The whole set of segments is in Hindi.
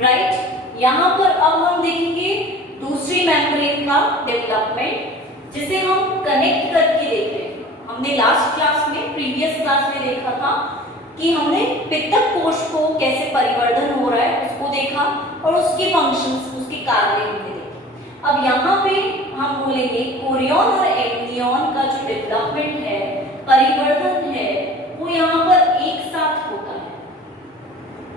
राइट। यहाँ पर अब हम देखेंगे दूसरी मेम्ब्रेन का डेवलपमेंट, जिसे हम कनेक्ट करके देख रहे हैं। हमने लास्ट क्लास में, प्रीवियस क्लास में देखा था कि हमने पित्तक कोश को कैसे परिवर्धन हो रहा है उसको देखा और उसके फंक्शंस, उसके कार्य हमने देखे। अब यहाँ पे हम बोलेंगे कोरियन और एम्नियन का जो डेवलपमेंट है, परिवर्धन है, वो यहाँ पर एक साथ होता है।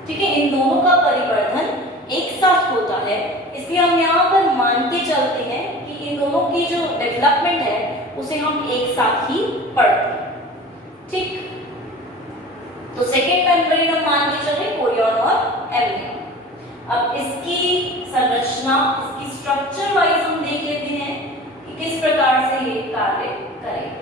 ठीक है, इन दोनों का परिवर्धन एक साथ होता है, इसलिए हम यहाँ पर मान के चलते हैं कि इन दोनों की जो डेवलपमेंट है उसे हम एक साथ ही पढ़ते हैं। ठीक, तो सेकेंड मेम्ब्रेन हम मान के चले कोरियन और एम्नियन। अब इसकी संरचना, इसकी स्ट्रक्चर वाइज हम देख लेते हैं कि किस प्रकार से ये कार्य करेगा।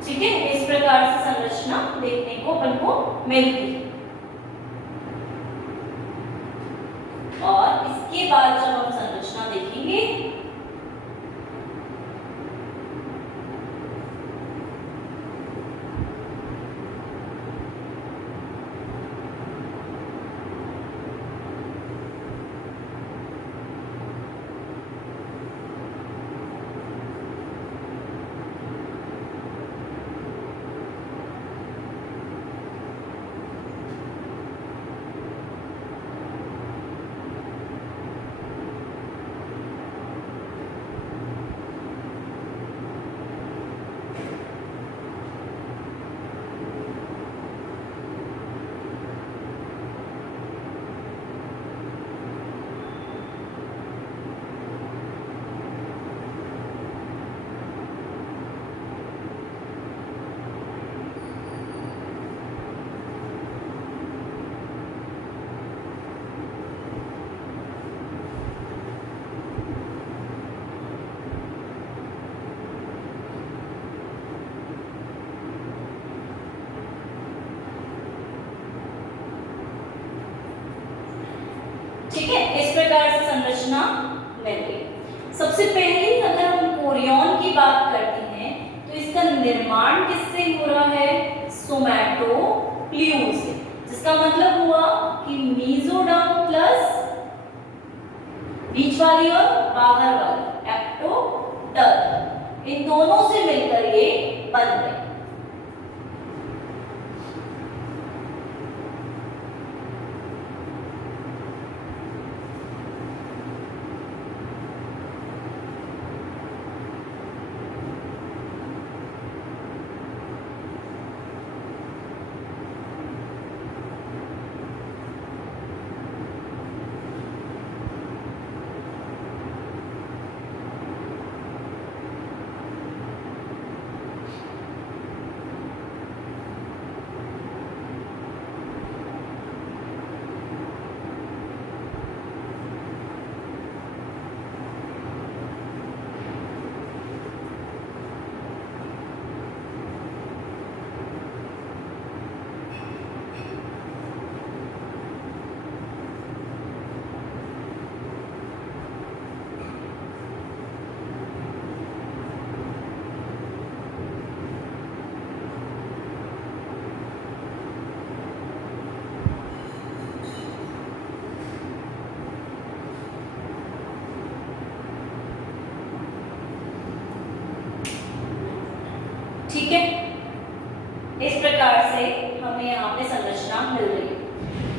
ठीक है, इस प्रकार से संरचना देखने को अपन को मिलती है। और इसके बाद जब हम संरचना देखेंगे संरचना मिल गई। सबसे पहले अगर हम कोरियन की बात करते हैं तो इसका निर्माण किससे हो रहा है? सोमैटोप्ल्यूज से, जिसका मतलब हुआ कि मीजोडर्म प्लस बीच वाली और बाहर वाली एक्टोडर्म, इन दोनों से मिलकर ये बन गए। ठीक है, इस प्रकार से हमें यहाँ पे संरचना मिल रही है।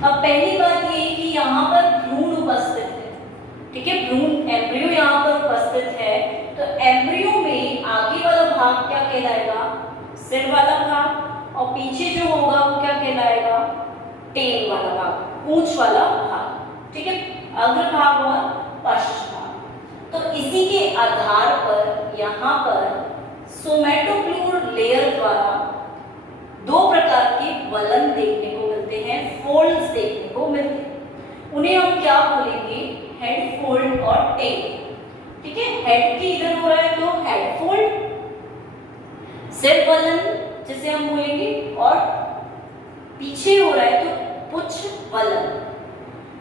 अब पहली बात ये कि यहाँ पर भ्रूण उपस्थित है। ठीक है, भ्रूण एम्ब्रियो यहाँ पर उपस्थित है, तो एम्ब्रियो में आगे वाला भाग क्या कहलाएगा? सिर वाला भाग, और पीछे जो होगा वो क्या कहलाएगा? टेल वाला भाग, पूंछ वाला भाग। ठीक है, अग्र भाग और पश्च भाग। तो इसी के आधार पर यहाँ पर सोमैटोप्ल्यूड लेयर द्वारा दो प्रकार के वलन देखने को मिलते हैं, फोल्ड्स देखने को मिलते हैं। उन्हें हम क्या बोलेंगे? हेड फोल्ड और टेल। ठीक है, हेड की इधर हो रहा है तो हेड फोल्ड, सिर वलन जिसे हम बोलेंगे, और पीछे हो रहा है तो पुच्छ वलन।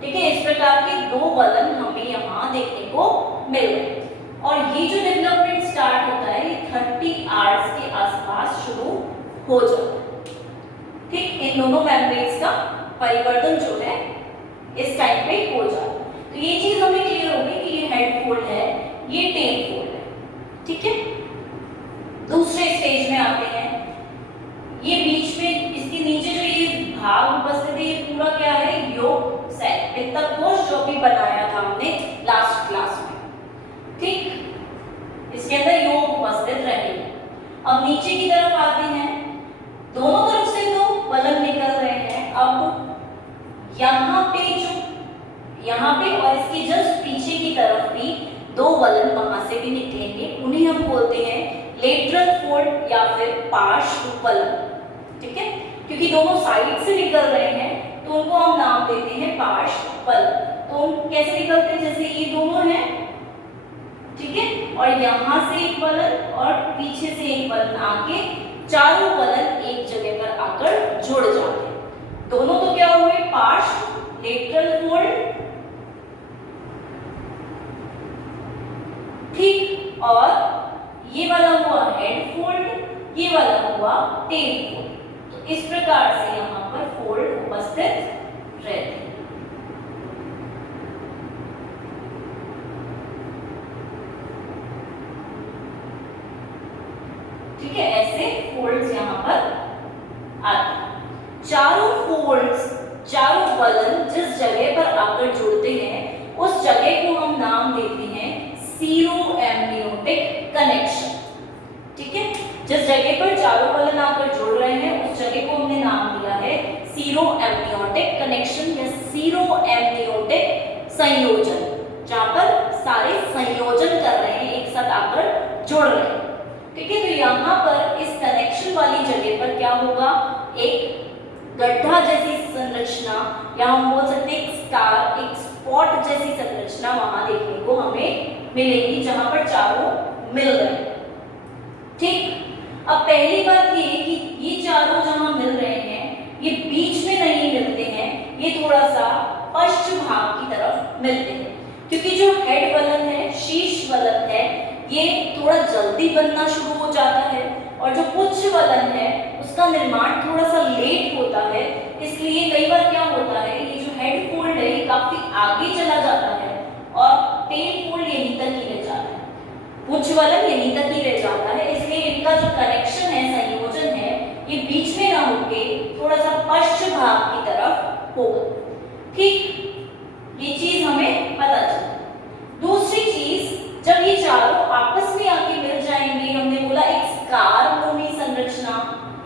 ठीक है, इस प्रकार के दो वलन हमें यहाँ देखने को मिल रहे हैं। और ये जो डेवलपमेंट स्टार्ट होता है ये 30 आवर्स के आसपास शुरू हो जाता है। ठीक, इन दोनों मेम्ब्रेन्स का परिवर्तन जो है इस टाइम पे हो जाता है। तो ये चीज हमें क्लियर होगी कि ये हेड फोल्ड है, ये टेल फोल्ड है। ठीक है, दूसरे स्टेज में आते हैं। ये बीच में इसके नीचे जो ये भाग उपस्थित है, ये पूरा क्या है? योग सेल, पित्तक कोश, जो भी बनाया था हमने लास्ट क्लास में। ठीक, इसके अंदर योग उपस्थित रहेंगे। अब नीचे की तरफ आते हैं, दोनों तरफ से तो वलन निकल रहे हैं। अब यहाँ पे और इसके जस्ट पीछे की तरफ भी दो वलन वहां से भी निकलेंगे, उन्हें हम बोलते हैं लेटरल फोल्ड या फिर पार्श्व वलन। ठीक है, क्योंकि दोनों साइड से निकल रहे हैं तो उनको हम नाम देते हैं पार्श्व वलन। तो उन कैसे निकलते हैं? जैसे ये दोनों हैं, ठीक है, और यहाँ से एक वलन और पीछे से एक वलन आके चारों वलन एक जगह पर आकर जुड़ जाते हैं। दोनों तो क्या हुए? पार्श्व, लेटरल फोल्ड। ठीक, और ये वाला हुआ हेड फोल्ड, ये वाला हुआ टेल फोल्ड। तो इस प्रकार से यहाँ पर फोल्ड उपस्थित रहते हैं। ठीक है, ऐसे फोल्ड्स यहाँ पर आते हैं। चारों फोल्ड्स, चारों वलन जिस जगह पर आकर जुड़ते हैं उस जगह को हम नाम देते हैं सीरो एमनियोटिक कनेक्शन। ठीक है, जिस जगह पर चारों वलन आकर जुड़ रहे हैं उस जगह को हमने नाम दिया है सीरो एमनियोटिक कनेक्शन या सीरो एमनियोटिक संयोजन, जहां पर सारे संयोजन कर रहे हैं, एक साथ आकर जुड़ रहे हैं। ठीक है, तो यहाँ पर इस कनेक्शन वाली जगह पर क्या होगा? एक गड्ढा जैसी संरचना, या हम बोल सकते हैं एक स्टार, एक स्पॉट जैसी संरचना वहां देखने को हमें मिलेगी, जहां पर चारों मिल रहे हैं। ठीक, अब पहली बात ये कि ये चारों जहां मिल रहे हैं ये बीच में नहीं मिलते हैं, ये थोड़ा सा पश्चिम भाग की तरफ मिलते हैं। क्योंकि जो हेड वलन है, शीर्ष वलन है, ये थोड़ा जल्दी बनना शुरू हो जाता है और जो पुच्छ वलन है उसका निर्माण थोड़ा सा लेट होता है। इसलिए कई बार क्या होता है, ये जो हेड फोल्ड है ये काफी आगे चला जाता है और टेल फोल्ड यहीं तक ही रह जाता है, पुच्छ वलन यहीं तक ही रह जाता है। इसलिए इनका जो कनेक्शन है, संयोजन है, ये बीच में ना होके थोड़ा सा पश्च भाग की तरफ होगा। ठीक, ये चीज हमें पता चली। दूसरी चीज, जब ये चारों आपस में आके मिल जाएंगे, हमने बोला एक स्कारमुमी संरचना,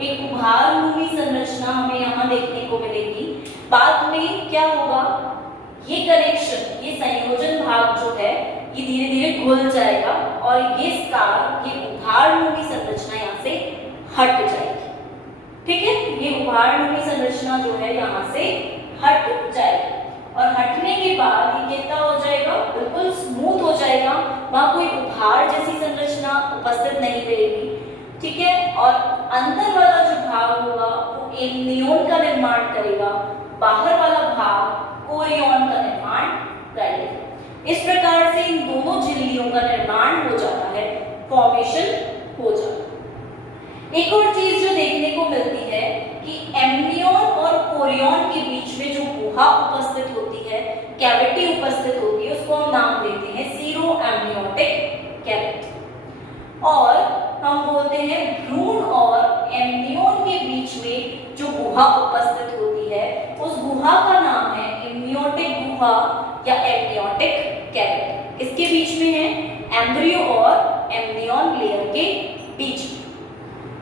एक उभारमुमी संरचना हमें यहाँ देखने को मिलेगी। बाद में क्या होगा, ये कनेक्शन, ये संयोजन भाग जो है ये धीरे धीरे घुल जाएगा और ये स्कार, ये उभारमुमी संरचना यहाँ से हट जाएगी। ठीक है, ये उभारमुमी संरचना जो है यहाँ से हट जाएगी और हटने के बाद ये कैसा हो जाएगा, बिल्कुल स्मूथ हो जाएगा, वहां कोई उभार जैसी संरचना उपस्थित नहीं रहेगी। ठीक है, और अंदर वाला जो भाग होगा वो एमनियोन का निर्माण करेगा, बाहर वाला भाग कोरियोन का निर्माण करेगा। इस प्रकार से इन दोनों झिल्लियों का निर्माण हो जाता है, फॉर्मेशन हो जाता है। एक और चीज जो देखने को मिलती है कि एमनियोन और कोरियोन के बीच में जो गुहा उपस्थित होती है, कैविटी उपस्थित होती है, उसको हम नाम देते हैं सीरो एमनियोटिक कैविटी। और हम बोलते हैं भ्रूण और एमनियोन के बीच में जो गुहा उपस्थित होती है, उस गुहा का नाम है एमनियोटिक गुहा या एमनियोटिक कैविटी। इसके बीच में है एम्ब्रियो और एमनियोन लेयर के बीच में।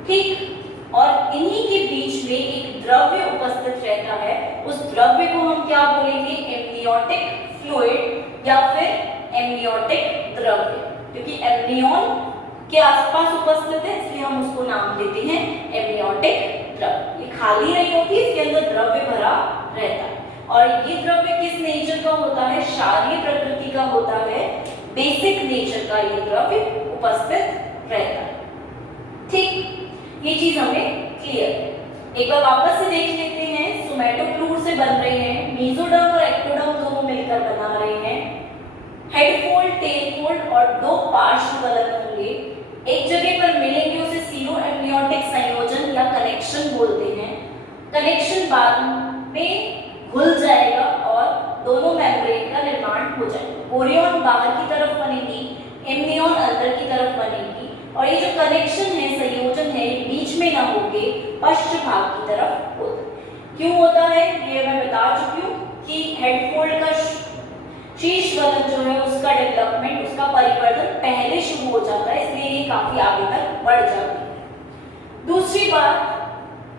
ठीक, और इन्हीं के बीच में एक द्रव्य उपस्थित रहता है, उस द्रव्य को हम क्या बोलेंगे, एमनियोटिक फ्लूइड या फिर एमनियोटिक द्रव्य, क्योंकि एमनियोन के आसपास उपस्थित है इसलिए हम उसको नाम देते हैं एमनियोटिक द्रव्य। ये खाली नहीं होती, इसके अंदर द्रव्य भरा रहता है और ये द्रव्य किस नेचर का होता है, क्षारीय प्रकृति का होता है, बेसिक नेचर का ये द्रव्य उपस्थित रहता है। ठीक, ये चीज हमें क्लियर है। एक बार वापस से देख लेते हैं, सोमैटोफ्लूर से बन रहे हैं, मेसोडर्म और एक्टोडर्म दोनों मिलकर बना रहे हैं। हेड फोल्ड, टेल फोल्ड और दो पार्श्व वलन होंगे, एक जगह पर मिलेंगे, उसे सीरो एमनियोटिक संयोजन या कनेक्शन बोलते हैं। कनेक्शन बाद में घुल जाएगा और दोनों मेम्ब्रेन का निर्माण हो जाएगा। कोरियोन बाहर की तरफ बनेगी, एमनियोन अंदर की तरफ बनेगी और ये जो कनेक्शन है, संयोजन है, बीच में ना होके पश्च भाग की तरफ होता है। क्यों होता है ये मैं बता चुकी हूँ कि हेड फोल्ड का शीर्ष वलन जो है उसका डेवलपमेंट, उसका परिवर्तन पहले शुरू हो जाता है, इसलिए ये काफी आगे तक बढ़ जाती है। दूसरी बात,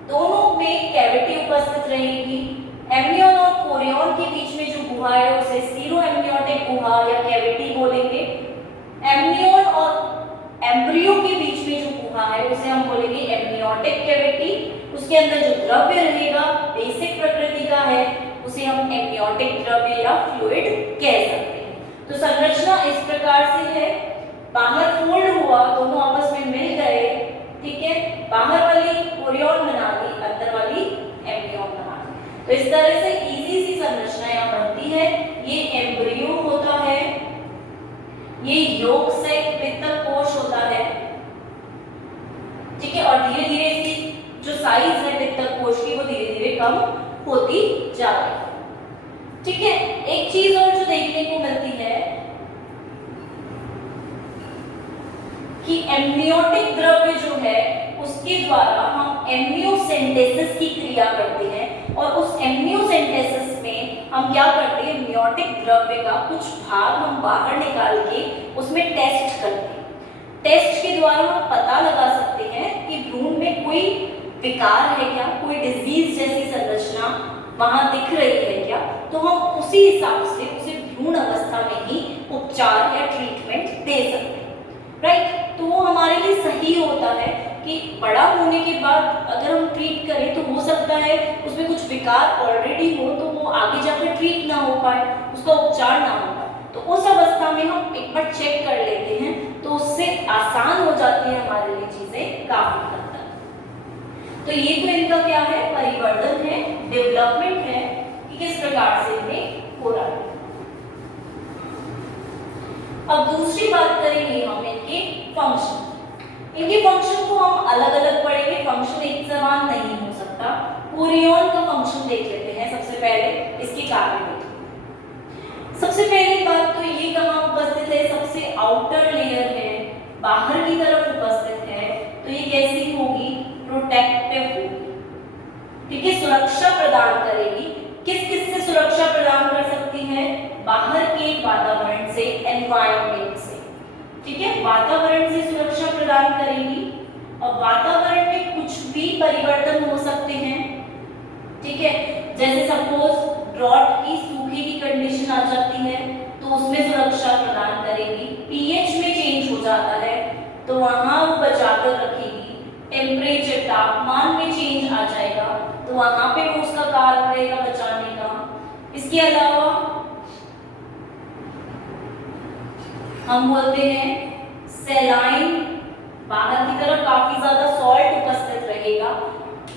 दोनों में कैविटी उपस्थित रहेगी। एमनियोन और कोरियोन के बीच में जो गुहा है उसे सीरो एमनियोटिक गुहा या कैविटी बोलेंगे। एमनियोन और एम्ब्रियो के बीच में जो गुहा है उसे हम बोलेंगे एमनियोटिक कैविटी। उसके अंदर जो द्रव्य रहेगा बेसिक प्रकृति का है, उसे हम एमनियोटिक द्रव्य या फ्लूइड कह सकते हैं। तो संरचना इस प्रकार से है, बाहर फोल्ड हुआ, दोनों आपस में मिल गए, ठीक है, बाहर वाली कोरियोन बना दी, अंदर वाली एमनियोन बना दी। तो इस तरह से इजी सी संरचना यहाँ बनती है। ये एम्ब्रियो होता है, ये योग से पित्तक कोश होता है, ठीक है, और धीरे धीरे इसकी जो साइज है पित्तक कोश की वो धीरे धीरे कम होती जा रही है। ठीक है, एक चीज और जो देखने को मिलती है कि एमनियोटिक द्रव्य जो है उसके द्वारा हम एमनियोसेंटेसिस की क्रिया करते हैं और उस एमनियोसेंटेसिस में हम क्या करते हैं, एमनियोटिक द्रव्य का कुछ भाग हम बाहर निकाल के उसमें टेस्ट करते हैं। टेस्ट के द्वारा हम पता लगा सकते हैं कि भ्रूण में कोई विकार है क्या, कोई डिजीज जैसी संरचना वहां दिख रही है क्या, तो हम उसी हिसाब से उसे भ्रूण अवस्था में ही उपचार या ट्रीटमेंट दे सकते हैं। राइट, तो वो हमारे लिए सही होता है कि बड़ा होने के बाद अगर हम ट्रीट करें तो हो सकता है उसमें कुछ विकार ऑलरेडी हो तो वो आगे जाकर ट्रीट ना हो पाए, उसका उपचार ना हो पाए। तो उस अवस्था में हम एक बार चेक कर लेते हैं तो उससे आसान हो जाती है हमारे लिए चीजें काफी हद तक। तो ये तो इनका क्या है, परिवर्तन है, डेवलपमेंट है कि किस प्रकार से इनमें हो रहा है। अब दूसरी बात करेंगे हम इनके फंक्शन। इनके फंक्शन को हम अलग अलग पढ़ेंगे, फंक्शन एक समान नहीं हो सकता। कोरियन का फंक्शन देख लेते हैं सबसे पहले, इसके कार्य देखें। सबसे पहली बात तो ये कहाँ उपस्थित है, सबसे आउटर लेयर है, बाहर की तरफ उपस्थित है, तो ये कैसी होगी, प्रोटेक्टिव होगी। ठीक है, सुरक्षा प्रदान करेगी। किस किस से सुरक्षा प्रदान कर सकती है, बाहर के वातावरण से, एनवायरनमेंट से। ठीक है, वातावरण से सुरक्षा प्रदान करेगी। और वातावरण में कुछ भी परिवर्तन हो सकते हैं। ठीक है, जैसे सपोज ड्रॉट की, सूखे की कंडीशन आ जाती है तो उसमें सुरक्षा प्रदान करेगी। पीएच में चेंज हो जाता है तो वहां वो बचाकर रखेगी। टेम्परेचर, तापमान में चेंज आ जाएगा तो वहां पे वो उसका कार्य रहेगा बचाने का। इसके अलावा हम बोलते हैं सेलाइन, बाहर की तरफ काफी ज्यादा सॉल्ट उपस्थित रहेगा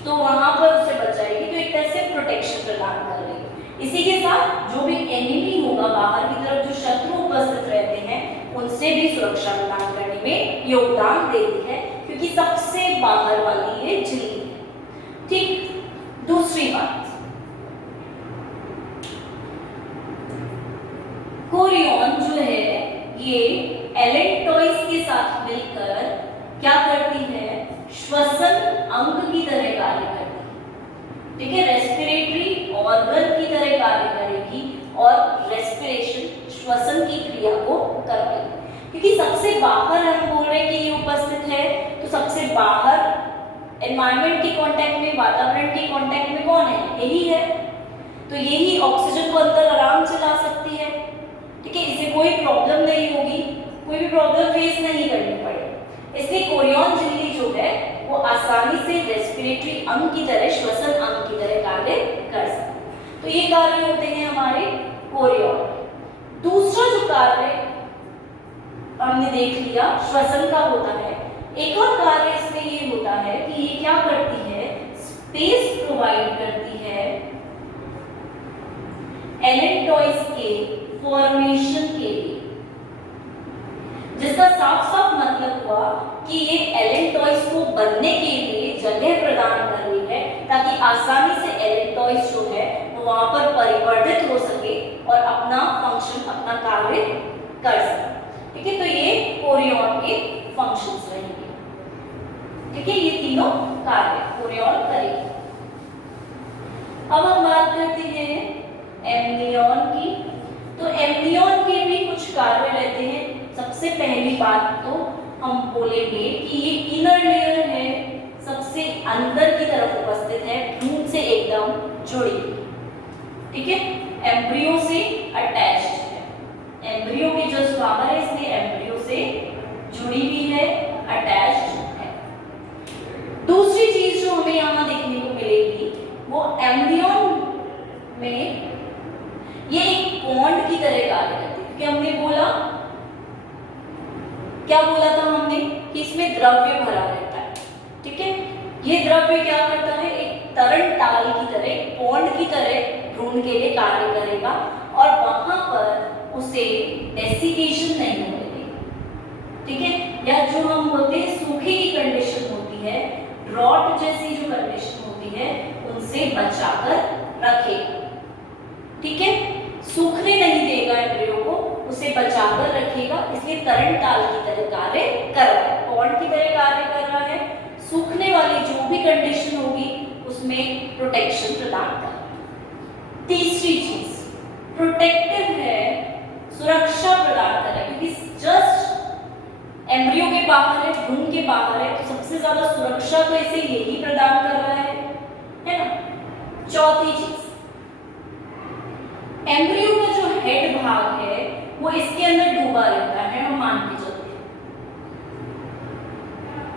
तो वहां पर उसे बचाएगी, तो एक तरह से प्रोटेक्शन प्रदान कर रही है। इसी के साथ जो भी एनिमी होगा, बाहर की तरफ जो शत्रु उपस्थित रहते हैं, उनसे भी सुरक्षा प्रदान करने में योगदान देती है, क्योंकि सबसे बाहर वाली ये झिल्ली है। ठीक, दूसरी बात, कोरियन जो है ये एलेक्ट्रॉइड्स के साथ मिलकर क्या करती है, श्वसन अंग की तरह कार्य करती है। ठीक है, रेस्पिरेटरी ऑर्गन की तरह कार्य करेगी और रेस्पिरेशन, श्वसन की क्रिया को करवाएगी। क्योंकि सबसे बाहर हम बोल रहे हैं कि ये उपस्थित है, तो सबसे बाहर एनवायरनमेंट के कांटेक्ट में, वातावरण के कांटेक्ट में कौन है, यही है। तो यही ऑक्सीजन को अंदर आराम से ला सकती है। ठीक है, इसे कोई प्रॉब्लम नहीं होगी, कोई भी प्रॉब्लम फेस नहीं करनी पड़ेगी। इसलिए कोरियन झिल्ली जो है वो आसानी से रेस्पिरेटरी अंग की तरह, श्वसन अंग की तरह कार्य कर सकते हैं। तो ये कार्य होते हैं हमारे कोरियन। दूसरा जो कार्य हमने देख लिया श्वसन का होता है, एक और कार्य इसमें ये होता है कि ये क्या करती है, स्पेस प्रोवाइड करती है एलेक्ट्रॉइड्स के फॉर्मेशन के लिए, जिसका साफ साफ मतलब हुआ कि ये एलेक्ट्रॉइड्स को बनने के लिए जगह प्रदान कर रही है, ताकि आसानी से एलेक्ट्रॉइड्स जो है वो वहां पर परिवर्तित हो सके और अपना फंक्शन, अपना कार्य कर सके। ठीक है, तो ये कोरियन के फंक्शंस रहेंगे। ठीक है, ये तीनों कार्य कोरियन करेगी। अब हम बात करते हैं एम्ब्रियन की। तो एम्ब्रियन के भी कुछ कार्य रहते हैं। सबसे पहली बात तो हम बोलेंगे कि ये इनर लेयर है, सबसे अंदर की तरफ उपस्थित है, भ्रूण से एकदम जुड़ी। ठीक है, एम्ब्रियो से अटैच्ड है, एम्ब्रियो के जस्ट बाहर है, इसलिए एम्ब्रियो से जुड़ी हुई है, अटैच्ड है। दूसरी चीज जो हमें यहाँ देखने को मिलेगी वो एम्ब्रियन में ये एक पॉन्ड की तरह कार्य करती है। क्योंकि हमने बोला, क्या बोला था हमने कि इसमें द्रव्य भरा रहता है। ठीक है, ये द्रव्य क्या करता है, एक तरल टाल की तरह, पॉन्ड की तरह भ्रूण के लिए कार्य करेगा और वहां पर उसे डेसिकेशन नहीं होने देगा। ठीक है, या जो हम बोलते हैं सूखे की कंडीशन होती है, ड्रॉट जैसी जो कंडीशन होती है, उनसे बचाकर रखेगा। ठीक है, सूखने नहीं देगा एम्ब्रियो को, उसे बचाकर रखेगा, इसलिए तरल टाल की तरह कार्य कर रहा है, पॉन्ड की तरह कार्य कर रहा है। सूखने वाली जो भी कंडीशन होगी उसमें प्रोटेक्शन प्रदान कर रहा है। तीसरी चीज प्रोटेक्टिव है, सुरक्षा प्रदान कर रहा है, क्योंकि जस्ट एम्ब्रियो के बाहर है, भ्रूण के बाहर है, तो सबसे ज्यादा सुरक्षा तो इसे यही प्रदान कर रहा है ना। चौथी चीज, एम्ब्रियो का जो हेड भाग है वो इसके अंदर डूबा रहता है, हम मान के चलते हैं।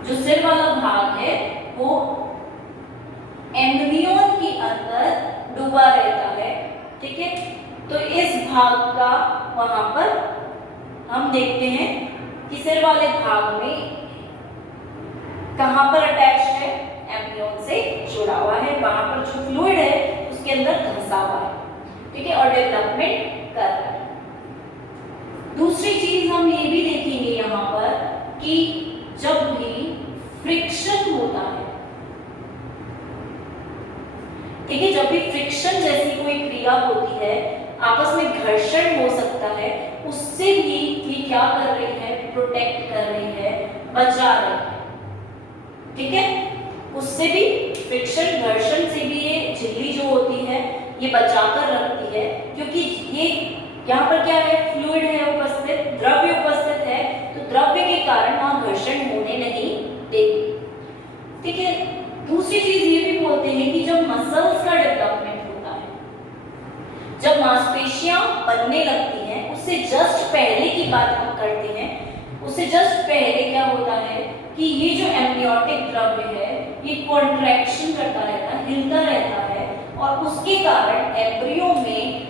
जो सिर वाला भाग है वो एम्ब्रियन के अंदर डूबा रहता है। ठीक है, तो इस भाग का वहां पर हम देखते हैं कि सिर वाले भाग में कहां पर अटैच है, एम्ब्रियन से जुड़ा हुआ है, वहां पर जो फ्लूइड है उसके अंदर धंसा हुआ है। ठीक है, और डेवलपमेंट कर रहा है। दूसरी चीज हम कि जब भी फ्रिक्शन होता है, ठीक है, जब भी फ्रिक्शन जैसी कोई क्रिया होती है, आपस में घर्षण हो सकता है, उससे भी ये क्या कर रही है, प्रोटेक्ट कर रही है, बचा रही है, ठीक है। उससे भी फ्रिक्शन घर्षण से भी ये झिल्ली जो होती है ये बचाकर रखती है, क्योंकि ये यहाँ पर क्या है, फ्लूइड है उपस्थित, द्रव्य उपस्थित है, तो द्रव्य के कारण वहां घर्षण होने नहीं देगी, ठीक है। दूसरी चीज ये भी बोलते हैं कि जब मसल्स का डेवलपमेंट होता है, जब मांसपेशियां बनने लगती हैं, उससे जस्ट पहले की बात हम करते हैं, उससे जस्ट पहले क्या होता है कि ये जो एम्नियोटिक द्रव्य है ये कॉन्ट्रैक्शन करता रहता है, हिलता रहता है, और उसके कारण एम्ब्रियो में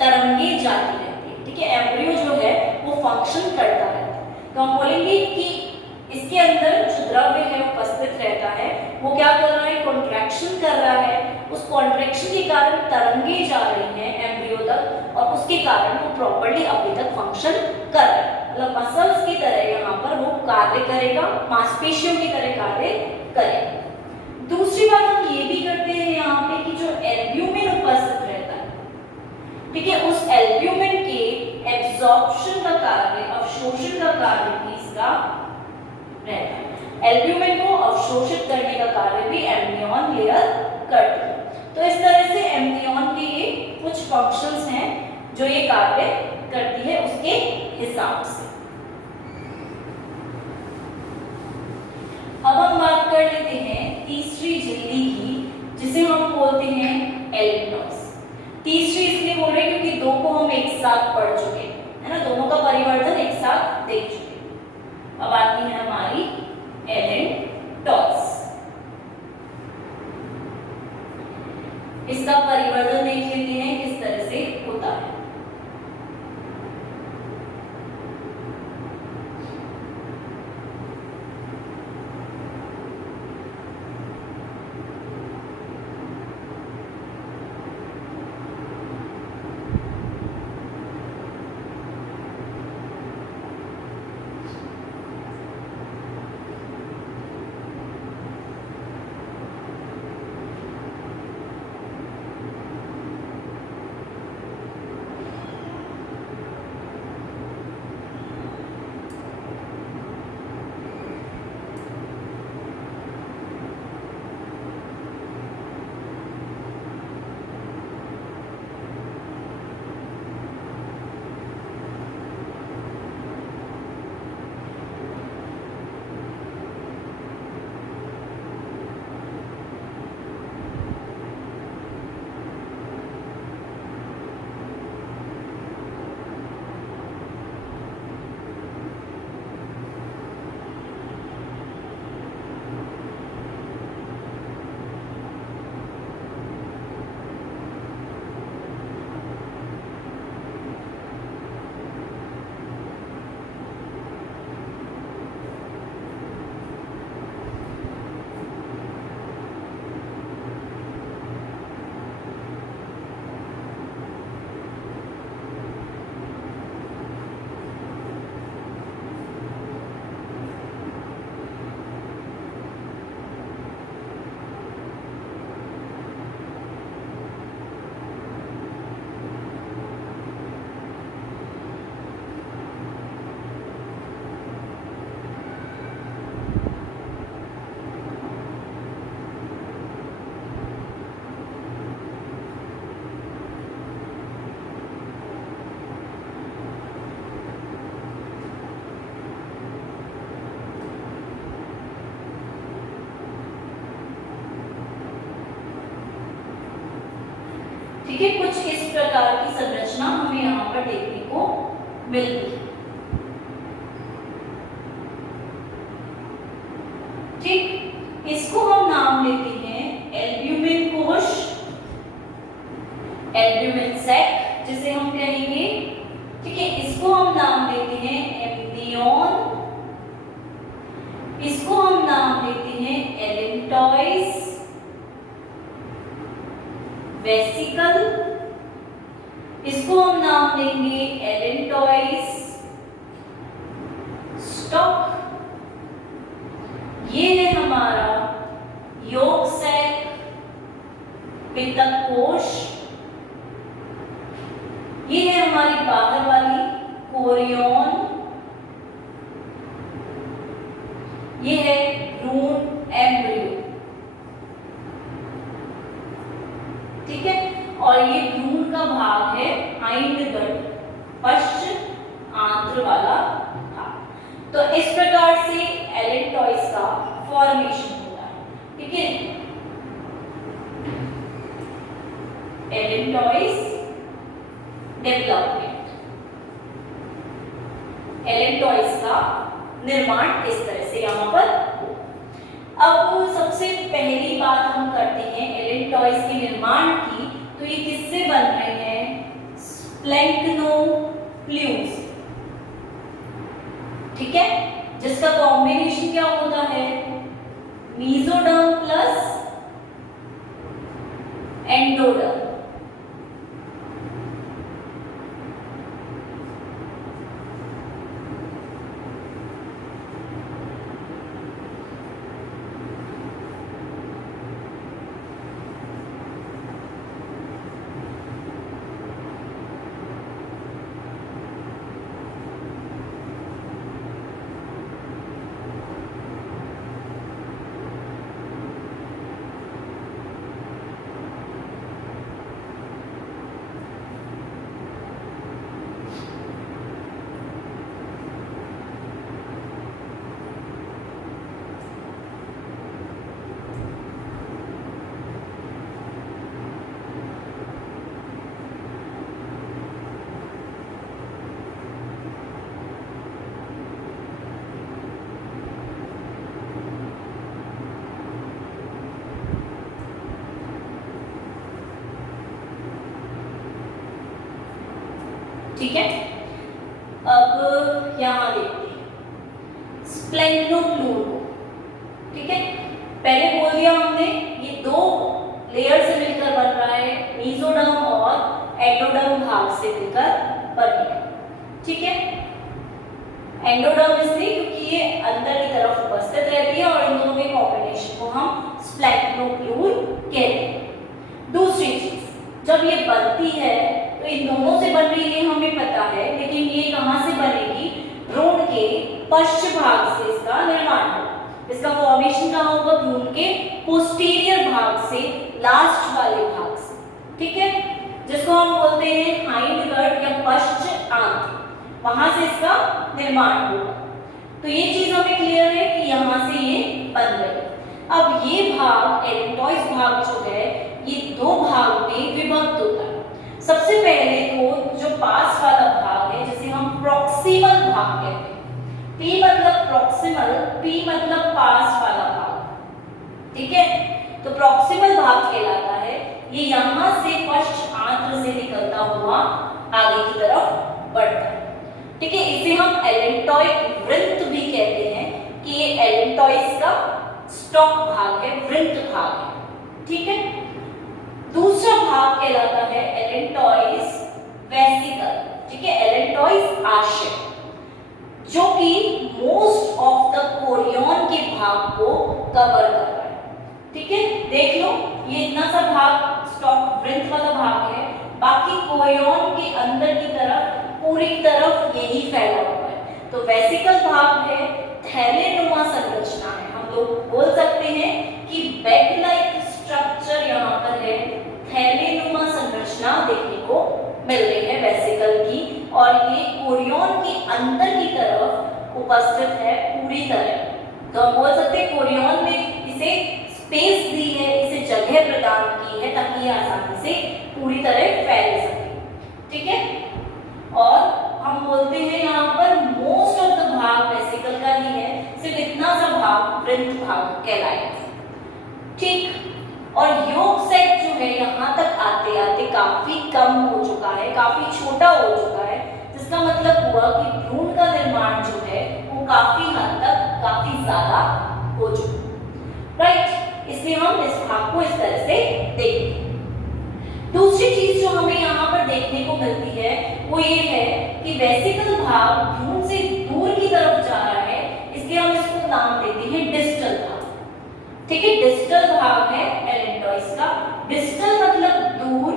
तरंगे जाती रहती है, ठीक है। एम्ब्रियो जो है वो फंक्शन करता रहता है, तो हम बोलेंगे कि इसके अंदर जो द्रव्य है उपस्थित रहता है, वो क्या कर रहा है, कॉन्ट्रैक्शन कर रहा है, उस कॉन्ट्रैक्शन के कारण तरंगे जा रही हैं एम्ब्रियो तक, और उसके कारण वो प्रॉपर्ली अभी तक फंक्शन कर रहा है, मतलब मसल्स की तरह यहाँ पर वो कार्य करेगा, मांसपेशियों की तरह कार्य करेगा। दूसरी बात हम ये भी करते हैं यहाँ पे कि जो एल्ब्यूमिन उपस्थित रहता है, ठीक है, उस एल्ब्यूमिन के एब्जॉर्प्शन का कार्य, अवशोषण का कार्य भी इसका रहता है। एल्ब्यूमिन को अवशोषित करने का कार्य भी एम्नियन लेयर करती है। तो इस तरह से एम्नियन के ये कुछ फंक्शंस हैं जो ये कार्य करती है उसके हिसाब से। अब हम बात कर लेते हैं तीसरी झिल्ली की, जिसे हम बोलते हैं एलिमेंट्स। तीसरी इसलिए बोल रहे हैं क्योंकि दो को हम एक साथ पढ़ चुके हैं, है ना, दोनों का परिवर्तन एक साथ देख चुके हैं। अब आती है हमारी एलेंटॉस। इसका परिवर्तन देख लेते हैं किस तरह से होता है। ठीक है, कुछ इस प्रकार की संरचना हमें यहाँ पर देखने को मिलती है। ठीक, इसको हम नाम लेते हैं एल्ब्यूमिन कोश, एल्ब्यूमिन सैक जिसे हम कहेंगे। ठीक है, इसको हम नाम देते हैं एम्नियन, इसको हम नाम देते हैं एलेंटॉइस, वेसिकल, इसको हम नाम देंगे एलेंटॉइस स्टॉक, ये है हमारा योग सैक, पित्तकोश, ये है हमारी बाहर वाली कोरियन, ये है भ्रूण एम्ब्रियो, ठीक है। और ये भ्रूण का भाग है हाइंडगट, पश्च आंत्र वाला भाग। तो इस प्रकार से एलेक्टॉइस का फॉर्मेशन होता है, ठीक है। एलेक्टॉइस डेवलपमेंट, एलेक्टॉइस का निर्माण इस तरह से यहाँ पर हो। अब सबसे पहली बात हम करते हैं एलेक्टॉइस के निर्माण की, तो ये किससे बन रहे हैं? स्प्लैंक्टोफ्लूस, ठीक है, जिसका कॉम्बिनेशन क्या होता है? Mesoderm plus endoderm. ठीक है। अब यहाँ देखते हैं स्प्लैंक्टोफ्लूस, ठीक है। पहले बोल दिया हमने ये दो लेयर से मिलकर बन रहा है, मेसोडर्म और एंडोडर्म भाग से मिलकर बनेगा, ठीक है। एंडोडर्म इसलिए क्योंकि ये अंदर की तरफ उपस्थित रहती है और इन दोनों के कॉम्बिनेशन को हम स्प्लैंक्टोफ्लूस कहते हैं। दूसरी चीज, जब ये बनती है तो इन दोनों से बन रही है हमें पता है, लेकिन ये कहाँ से बनेगी? भ्रूण के पश्च भाग से इसका निर्माण होगा। इसका फॉर्मेशन कहाँ होगा? भ्रूण के पोस्टीरियर भाग से, लास्ट वाले भाग से, ठीक है, जिसको हम बोलते हैं हाइंडगट या पश्च आंत्र, वहां से इसका निर्माण होगा। तो ये चीज हमें क्लियर है कि यहाँ से ये बन रही है। अब ये भाग एलेक्टॉइस भाग जो है ये दो भाग में विभक्त होता है। सबसे पहले तो जो पास वाला भाग है जिसे हम प्रॉक्सिमल भाग कहते हैं, P मतलब प्रॉक्सिमल, P मतलब पास वाला भाग, ठीक है। तो प्रॉक्सिमल भाग कहलाता है, ये यहाँ से पश्च आंत्र से निकलता हुआ आगे की तरफ बढ़ता है, ठीक है। इसे हम एलेक्टॉइक वृत्त भी कहते हैं कि ये एलेक्टॉइस का स्टॉक भाग है, वृत्त भाग है, ठीक है। दूसरा भाग कहलाता है एलेक्टॉइस वेसिकल, ठीक है, एलेक्टॉइस आशय, जो कि मोस्ट ऑफ द कोरियन के भाग को कवर कर रहा है, ठीक है। देख लो ये इतना सा भाग स्टॉक वृत्त वाला भाग है, बाकी कोरियन के अंदर की तरफ पूरी तरफ यही फैला हुआ है। तो वेसिकल भाग है, थैलेनुमा संरचना है, हम लोग बोल सकते हैं कि बैग लाइक स्ट्रक्चर यहाँ पर है, थैलेनुमा संरचना देखने को मिल रही है वेसिकल की, और ये कोरियन के अंदर की तरफ उपस्थित है पूरी तरह। तो हम बोल सकते हैं कोरियन ने इसे स्पेस दी है, इसे जगह प्रदान की है ताकि ये आसानी से पूरी तरह फैल सके, ठीक है। और हम बोलते हैं यहाँ पर मोस्ट ऑफ द भाग वेसिकल का ही है, सिर्फ इतना सा भाग वृत्त भाग कहलाएगा, ठीक। और योग सेट जो है यहाँ तक आते आते काफी कम हो चुका है, काफी छोटा हो चुका है, जिसका मतलब हुआ कि भ्रूण का निर्माण जो है वो काफी हद तक काफी ज्यादा हो चुका है, राइट। इसलिए हम इस भाग को इस तरह से देखते हैं। दूसरी चीज जो हमें यहाँ पर देखने को मिलती है वो ये है कि वेसिकल भाग भ्रूण से दूर की तरफ जा रहा है, इसलिए हम इसको नाम देते हैं डिस्टल ठीक है, डिस्टल भाग है एलेंटॉइस का। डिस्टल मतलब दूर,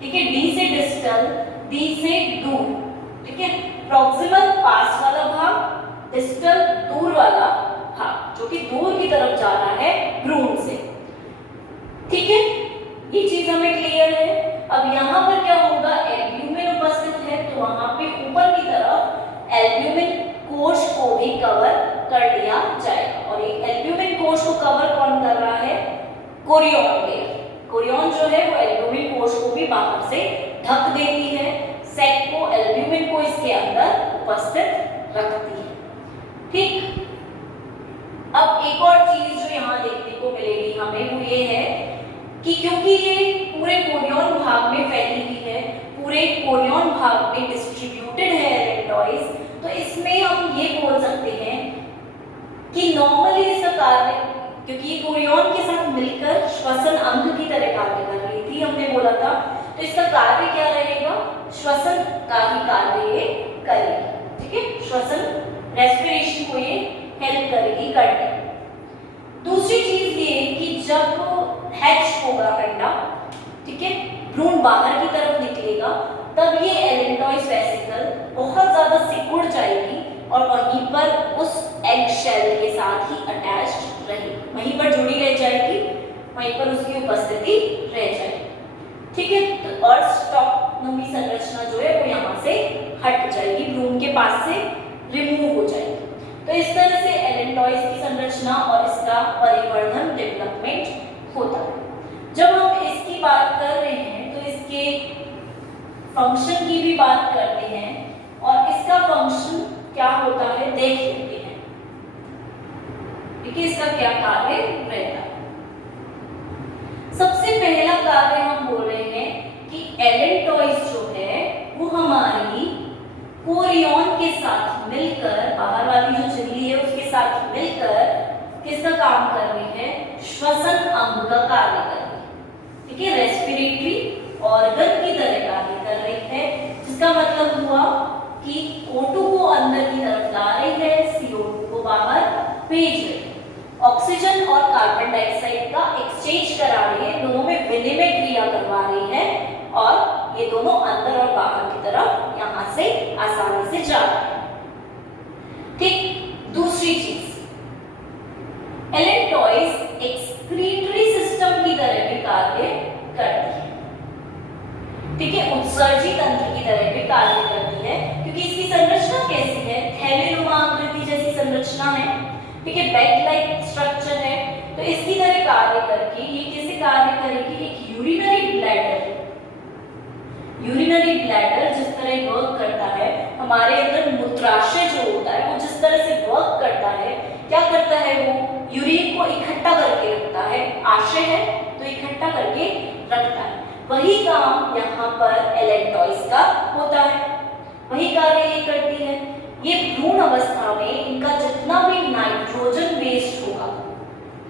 ठीक है, डी से डिस्टल, डी से दूर, ठीक है। प्रॉक्सिमल पास वाला भाग, डिस्टल दूर वाला भाग, जो कि दूर की तरफ जा रहा है भ्रूण से, ठीक है। ये चीज हमें क्लियर है। अब यहाँ पर क्या होगा, एल्ब्यूमिन उपस्थित है, तो वहां पे ऊपर की तरफ एल्ब्यूमिन कोश को भी कवर कर लिया जाएगा। और एक एल्ब्यूमिन कोश को कवर कौन कर रहा है, कोरियन लेयर। कोरियन जो है वो एल्ब्यूमिन कोश को भी बाहर से ढक देती है, सैक को, एल्ब्यूमिन को इसके अंदर उपस्थित रखती है, ठीक। अब एक और चीज जो यहाँ देखने को मिलेगी हमें वो ये है कि क्योंकि ये पूरे कोरियन भाग में फैली हुई है, पूरे कोरियन भाग में डिस्ट्रीब्यूटेड है एलेंटॉइस, तो इसमें हम ये बोल सकते हैं कि नॉर्मली इसका कार्य, क्योंकि ये कोरियन के साथ मिलकर श्वसन अंग की तरह कार्य कर रही थी, हमने बोला था, तो इसका कार्य क्या रहेगा, श्वसन का ही कार्य ये करेगी, ठीक है। श्वसन, रेस्पिरेशन को ये हेल्प करेगी करने। दूसरी चीज ये कि जब हैच होगा अंडा, ठीक है, भ्रूण बाहर की तरफ निकलेगा, तब ये एलेंटॉइस वेसिकल बहुत ज्यादा सिकुड़ जाएगी और वहीं पर उस एग शेल के साथ ही अटैच्ड रहेगी, वहीं पर जुड़ी रह जाएगी, वहीं पर उसकी उपस्थिति रह जाएगी, ठीक है। तो और स्टॉकनोमी संरचना जो है वो यहाँ से हट जाएगी, भ्रूण के पास से रिमूव हो जाएगी। तो इस तरह से एलेंटॉइस की संरचना और इसका परिवर्धन, डेवलपमेंट होता है। जब हम इसकी बात कर रहे हैं तो इसके फंक्शन की भी बात करते हैं, और इसका फंक्शन क्या होता है देख लेते हैं, देखिए इसका क्या कार्य रहता है। सबसे पहला कार्य हम बोल रहे हैं कि एलेंटॉइस जो है वो हमारी कोरियन के साथ मिलकर, बाहर वाली जो झिल्ली है उसके साथ मिलकर किसका काम कर रही है, श्वसन अंग का कार्य कर रही है, ठीक है, रेस्पिरेटरी ऑर्गन की तरह कार्य कर रही है, जिसका मतलब हुआ कि O2 को अंदर की तरफ ला रही है, CO2 को बाहर भेज रही है, ऑक्सीजन और कार्बन डाइऑक्साइड का एक्सचेंज करा रही है, दोनों में विनिमय क्रिया करवा रही है, और ये दोनों अंदर और बाहर की तरफ यहां से आसानी से जा रहे हैं, ठीक। दूसरी चीज, एलेंटॉइस एक्सक्रीटरी सिस्टम की तरह भी कार्य करती है, ठीक है, उत्सर्जी तंत्र की तरह भी कार्य करती है, क्योंकि इसकी संरचना कैसी है, थैलेनुमा आकृति जैसी संरचना है, ठीक है, बैग लाइक स्ट्रक्चर है। तो इसकी तरह कार्य करके ये कैसे कार्य करेगी, एक यूरिनरी ब्लैडर, यूरिनरी ब्लैडर जिस तरह वर्क करता है, हमारे अंदर मूत्राशय जो होता है वो जिस तरह से वर्क करता है, क्या करता है, वो यूरिन को इकट्ठा करके रखता है, आशय है तो इकट्ठा करके रखता है, वही काम यहाँ पर एलेंटॉइस का होता है, वही कार्य ये करती है। ये भ्रूण अवस्था में इनका जितना भी नाइट्रोजन वेस्ट होगा,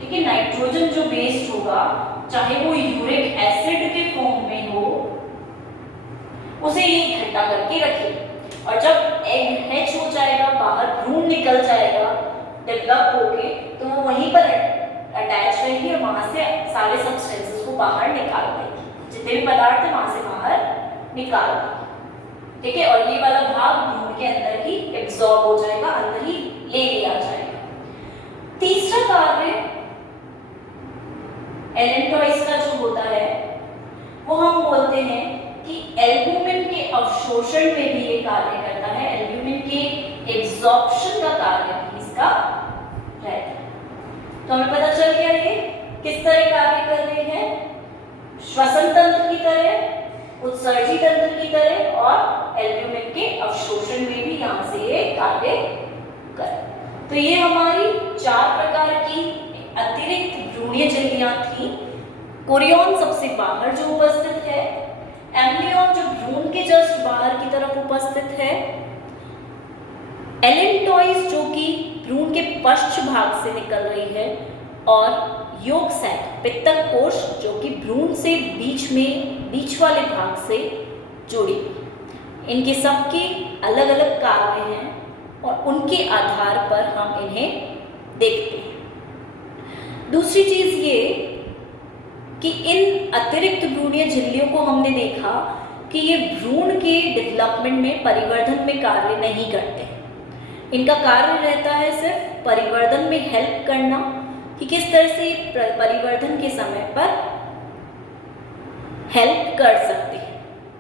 ठीक है, नाइट्रोजन जो वेस्ट होगा, चाहे वो यूरिक एसिड के फॉर्म में हो, उसे ये इकट्ठा करके रखेगी, और जब एग हैच हो जाएगा, बाहर भ्रूण निकल जाएगा डेवलप होके, तो वो वहीं पर अटैच रहेगी और वहां से सारे सब्सटेंसेस को बाहर निकाल देगी, जितने भी पदार्थ है वहां से बाहर निकाल देगी, ठीक है। और ये वाला भाग भ्रूण के अंदर ही एब्जॉर्ब हो जाएगा, अंदर ही ले लिया जाएगा। तीसरा कार्य एलेंटॉइस का जो होता है वो हम बोलते हैं कि एल्ब्यूमिन के अवशोषण में भी ये कार्य करता है, एल्ब्यूमिन के एब्जॉर्प्शन का कार्य भी इसका रहता है। तो हमें पता चल गया ये किस तरह कार्य कर रहे हैं, श्वसन तंत्र की तरह, उत्सर्जी तंत्र की तरह, और एल्ब्यूमिन के अवशोषण में भी यहाँ से ये कार्य कर। तो ये हमारी 4 प्रकार की अतिरिक्त भ्रूणीय झिल्लियां थी। कोरियन सबसे बाहर जो उपस्थित है, एम्ब्रियन जो भ्रूण के जस्ट बाहर की तरफ उपस्थित है, एलेंटॉइस जो कि भ्रूण के पश्च भाग से निकल रही है, और योग सैक, पित्तक कोश जो कि भ्रूण से बीच वाले भाग से जुड़ी। इनके सबके अलग अलग कार्य हैं और उनके आधार पर हम इन्हें देखते हैं। दूसरी चीज ये कि इन अतिरिक्त भ्रूणीय झिल्लियों को हमने देखा कि ये भ्रूण के डेवलपमेंट में, परिवर्धन में कार्य नहीं करते। इनका कार्य रहता है सिर्फ परिवर्धन में हेल्प करना, कि किस तरह से परिवर्धन के समय पर हेल्प कर सकते हैं,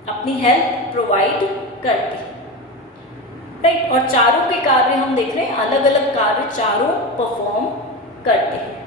अपनी हेल्प प्रोवाइड करते हैं, राइट। और चारों के कार्य हम देख रहे हैं, अलग अलग कार्य चारों परफॉर्म करते हैं।